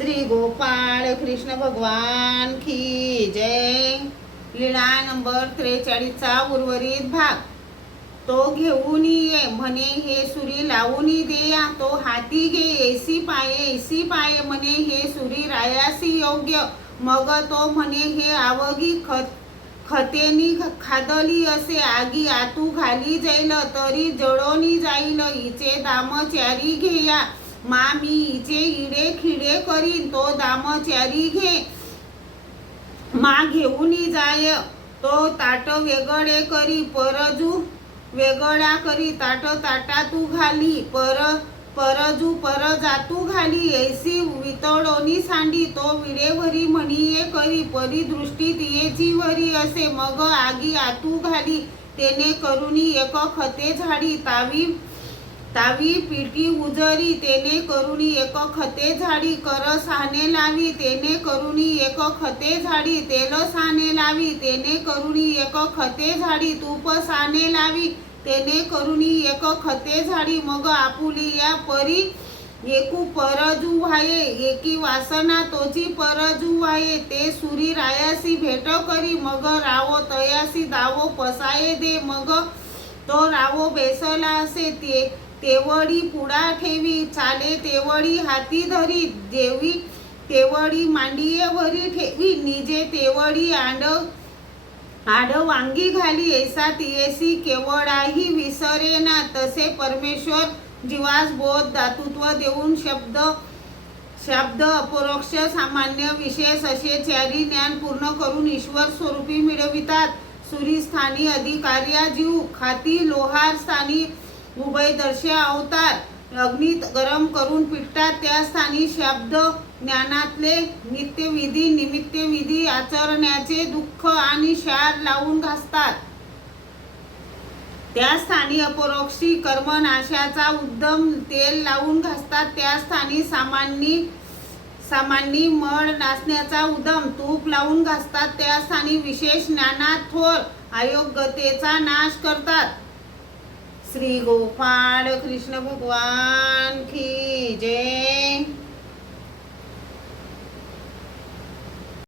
श्री गोपाळ कृष्ण भगवान की जय। लीळा नंबर 43 चा उर्वरित भाग। तो घेऊन ये म्हणे हे सुरी लावून देया, तो हाती घे ऐसी पाये म्हणे हे सुरी रायासी योग्य। मग तो म्हणे हे आवगी खतेनी खादली असे, आगी आतू घाली जाईल तरी जळोनी जाईल। हिचे दाम चारी घेया, मा मी हिचे इडे खिडे करीन, तो दाम चारी घे मा घेऊन जाय। तो ताट वेगळे करी परजू वेगळा करी, ताट ताटातू घाली परजू जातू घाली। ऐसी वितळोनी सांडी, तो विडे भरी म्हणीये करी, परी दृष्टी तियेची भरी असे। मग आगी आतू घाली, तेने करुनी एक खते झाडी, तावी पिटी उजरी, तेने करुनी एक खते झाडी। कर साने लावी, तेने करुनी एक खते झाडी, तेल साने लावी, तेने करुनी एक खते झाडी, तूप साने लावी, तेने करुनी एक खते झाडी। मग आपुलिया परी एकू परजू व्हाये, एकी वासना तोची परजू व्हाये। ते सुरी रायासी भेट करी, मग रावो तयासी दावो पसाये दे। मग तो रावो बेसला असे, तेवढी पुढा ठेवी, चाले तेवढी हाती धरी, देवी तेवढी मांडिये भरी ठेवी, निजे तेवढी आड वांगी घाली। ऐसा तियेसी केवळाही विसरेना, तसे परमेश्वर जीवास बोध दातृत्व देऊन शब्द अपरोक्ष सामान्य विशेष असे चारी ज्ञान पूर्ण करून ईश्वर स्वरूपी मिळवितात। सुरी स्थानी अधिकार्या जीव, खाती लोहार स्थानी उभयदर्शी अवतार, अग्नीत गरम करून पिटतात त्या स्थानी शब्द ज्ञानातले नित्यविधी निमित्तविधी आचरण्याचे दुःख आणि क्षार लावून घासतात। त्या स्थानी अपरोक्षी कर्मनाशाचा उद्दम तेल लावून घासतात। त्या स्थानी सामान्य मळ नाचण्याचा उदम तूप लावून घासतात। त्या स्थानी विशेष ज्ञानात थोर अयोग्यतेचा नाश करतात। श्री गोपाळ कृष्ण भगवान की जय।